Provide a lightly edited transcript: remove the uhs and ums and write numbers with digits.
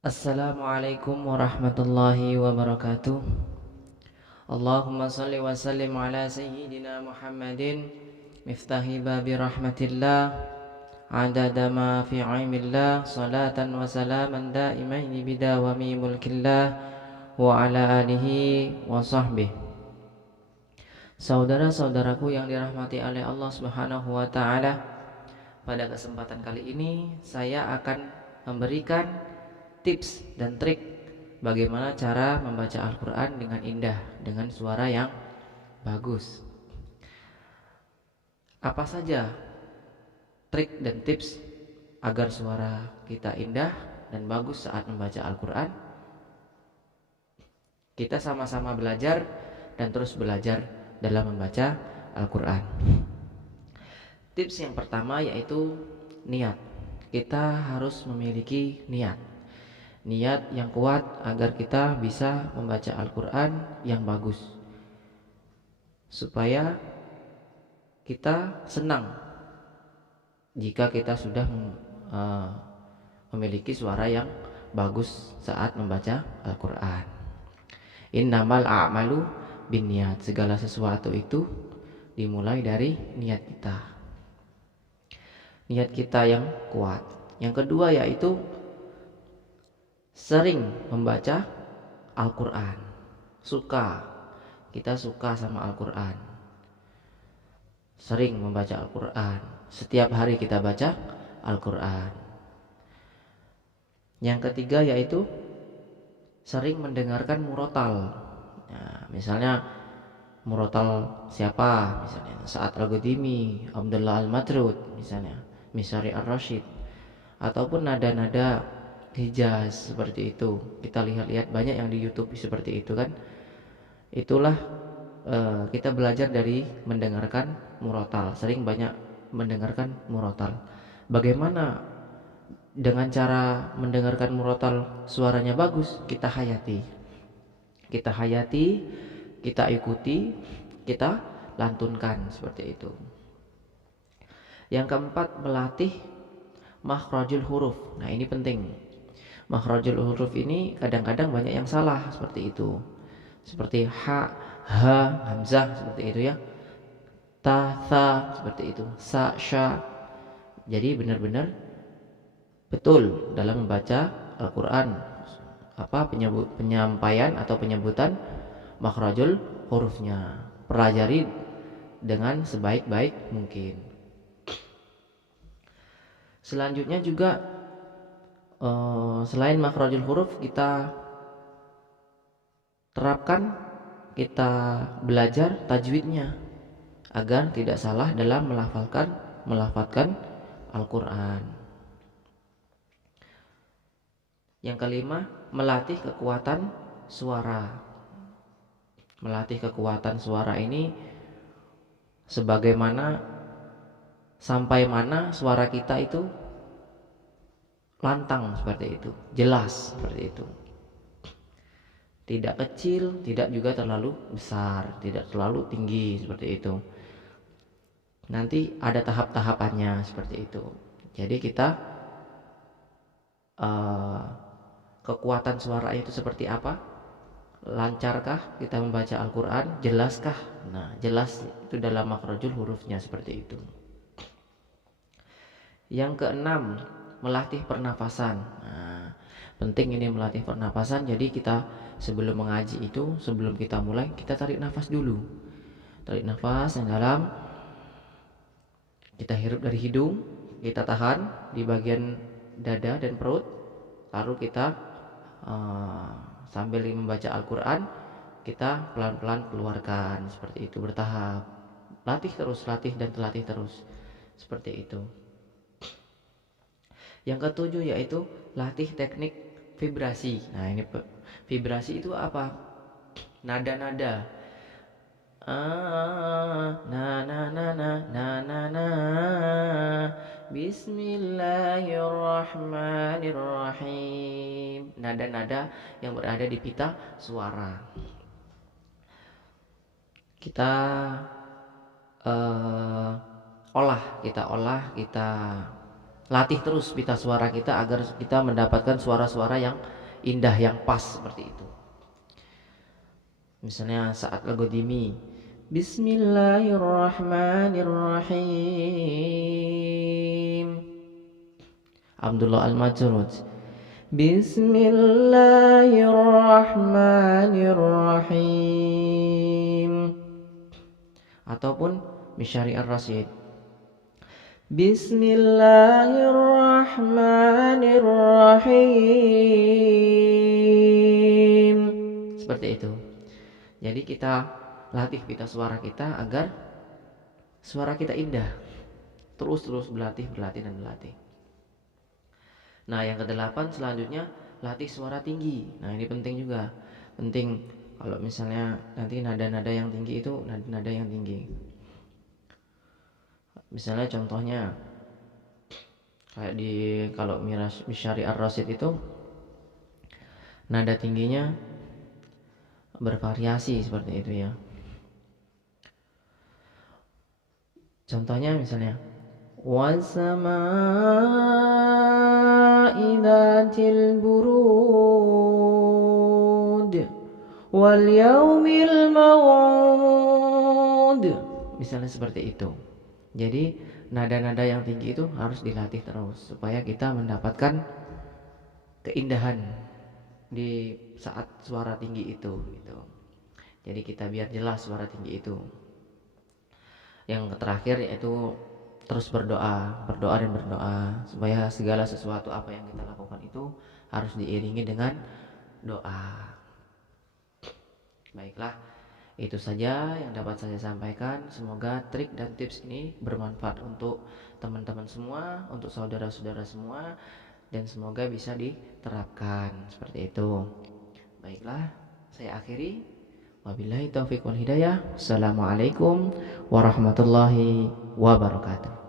Assalamualaikum warahmatullahi wabarakatuh. Allahumma salli wa sallim ala sayyidina Muhammadin miftahi babi rahmatillah adada ma fi ilmillah salatan wa salaman daimaini bidawami mulkillah wa ala alihi wa sahbihi. Saudara-saudaraku yang dirahmati oleh Allah Subhanahu wa taala, pada kesempatan kali ini saya akan memberikan tips dan trik bagaimana cara membaca Al-Quran dengan indah, dengan suara yang bagus. Apa saja trik dan tips agar suara kita indah dan bagus saat membaca Al-Quran? Kita sama-sama belajar dan terus belajar dalam membaca Al-Quran. Tips yang pertama yaitu niat. Kita harus memiliki niat yang kuat agar kita bisa membaca Al-Quran yang bagus, supaya kita senang jika kita sudah memiliki suara yang bagus saat membaca Al-Quran. Innamal a'malu binniyat, segala sesuatu itu dimulai dari niat kita, niat kita yang kuat. Yang kedua yaitu sering membaca Al-Quran. Kita suka sama Al-Quran, sering membaca Al-Quran. Setiap hari kita baca Al-Quran. Yang ketiga yaitu sering mendengarkan murotal. Nah, misalnya murotal siapa? Misalnya Sa'ad Al-Ghudimi, Abdullah Al-Matrud, misalnya Misari Ar-Rasyid, ataupun nada-nada Hijaz seperti itu. Kita lihat-lihat banyak yang di YouTube seperti itu kan. Itulah kita belajar dari mendengarkan murotal. Sering banyak mendengarkan murotal. Bagaimana dengan cara mendengarkan murotal suaranya bagus? Kita hayati, kita ikuti, kita lantunkan seperti itu. Yang keempat, melatih makhrajul huruf. Nah, ini penting. Makhrajul huruf ini kadang-kadang banyak yang salah seperti itu. Seperti ha, ha, hamzah seperti itu ya. Ta, tha seperti itu. Sa, sya. Jadi benar-benar betul dalam membaca Al-Quran penyampaian atau penyebutan makhrajul hurufnya. Pelajari dengan sebaik-baik mungkin. Selanjutnya juga selain makhrajul huruf, kita terapkan, kita belajar tajwidnya agar tidak salah dalam melafalkan Al-Quran. Yang kelima, melatih kekuatan suara. Melatih kekuatan suara ini sebagaimana sampai mana suara kita itu lantang seperti itu, jelas seperti itu. Tidak kecil, tidak juga terlalu besar, tidak terlalu tinggi seperti itu. Nanti ada tahap-tahapannya seperti itu. Jadi kita kekuatan suara itu seperti apa? Lancarkah kita membaca Al-Quran? Jelaskah? Nah, jelas itu dalam makhrajul hurufnya seperti itu. Yang keenam, melatih pernafasan. Nah, penting ini melatih pernafasan. Jadi kita sebelum mengaji itu, sebelum kita mulai, kita tarik nafas dulu. Tarik nafas yang dalam, kita hirup dari hidung, kita tahan di bagian dada dan perut, lalu kita sambil membaca Al-Quran, kita pelan-pelan keluarkan seperti itu, bertahap. Latih dan terlatih terus seperti itu. Yang ketujuh yaitu latih teknik vibrasi. Nah, ini vibrasi itu apa? Nada-nada. Na na na na na na na. Bismillahirrahmanirrahim. Nada-nada yang berada di pita suara. Kita olah, kita latih terus pita suara kita agar kita mendapatkan suara-suara yang indah, yang pas seperti itu. Misalnya saat al-Ghadimi, Bismillahirrahmanirrahim. Abdullah Al-Majrud, Bismillahirrahmanirrahim. Ataupun Misyari Ar-Rasyid, Bismillahirrahmanirrahim. Seperti itu. Jadi kita latih pita suara kita agar suara kita indah. Terus berlatih dan berlatih. Nah, yang kedelapan selanjutnya latih suara tinggi. Nah, ini penting juga. Penting kalau misalnya nanti nada-nada yang tinggi itu nada yang tinggi. Misalnya contohnya kayak kalau Misyari Ar-Rasyid itu nada tingginya bervariasi seperti itu ya. Contohnya misalnya wasama'i dzatil burud wal yaumil maw'ud. Misalnya seperti itu. Jadi nada-nada yang tinggi itu harus dilatih terus supaya kita mendapatkan keindahan di saat suara tinggi itu gitu. Jadi kita biar jelas suara tinggi itu. Yang terakhir yaitu terus berdoa dan berdoa supaya segala sesuatu apa yang kita lakukan itu harus diiringi dengan doa. Baiklah, itu saja yang dapat saya sampaikan. Semoga trik dan tips ini bermanfaat untuk teman-teman semua, untuk saudara-saudara semua, dan semoga bisa diterapkan seperti itu. Baiklah, saya akhiri. Wabillahi taufiq wal hidayah. Assalamualaikum warahmatullahi wabarakatuh.